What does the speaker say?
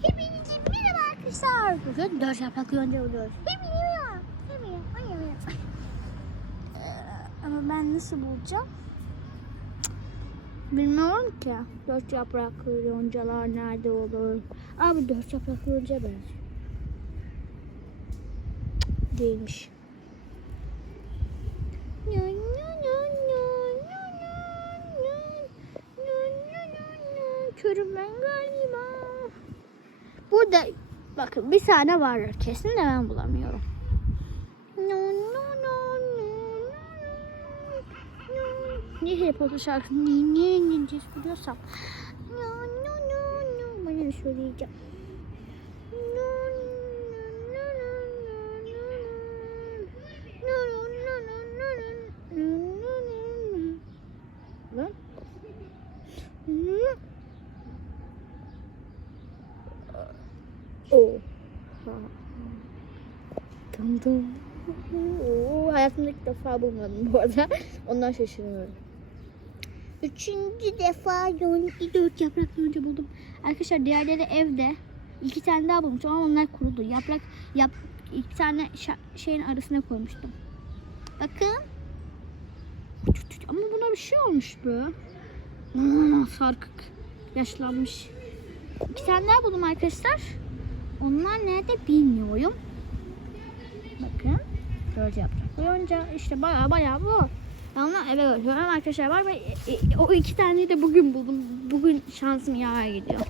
Hepinize merhaba arkadaşlar. Bugün dört yaprak yönde oluyoruz. Ee, ama ben nasıl bulacağım? Bilmiyorum ki. Dört yapraklı yoncalar nerede olur? Abi dört yapraklı yonca benziyor. Değilmiş. Körüm ben galiba. Burada bakın bir tane vardır kesin de ben bulamıyorum. Niye Harry Potter şarkısını niye niye biliyorsam. Bana şey söyleyeceğim. Oo. Dım dım. Oo, hayatımda ilk defa bulmadım bu arada. Ondan şaşırıyorum. Üçüncü defa yonca dört yaprak yonca buldum. Arkadaşlar diğerleri evde. İki tane daha bulmuştum ama onlar kurudu. Yaprak yap iki tane şeyin arasına koymuştum. Bakın. Ama buna bir şey olmuş bu. Aa, sarkık. Yaşlanmış. İki tane daha buldum arkadaşlar. Onlar nerede bilmiyorum. Bakın. Dört yaprak. Yonca işte baya baya bu. Ben onu eve götürüyorum arkadaşlar var ve e, e, o iki taneyi de bugün buldum. Bugün şansım yaver gidiyor.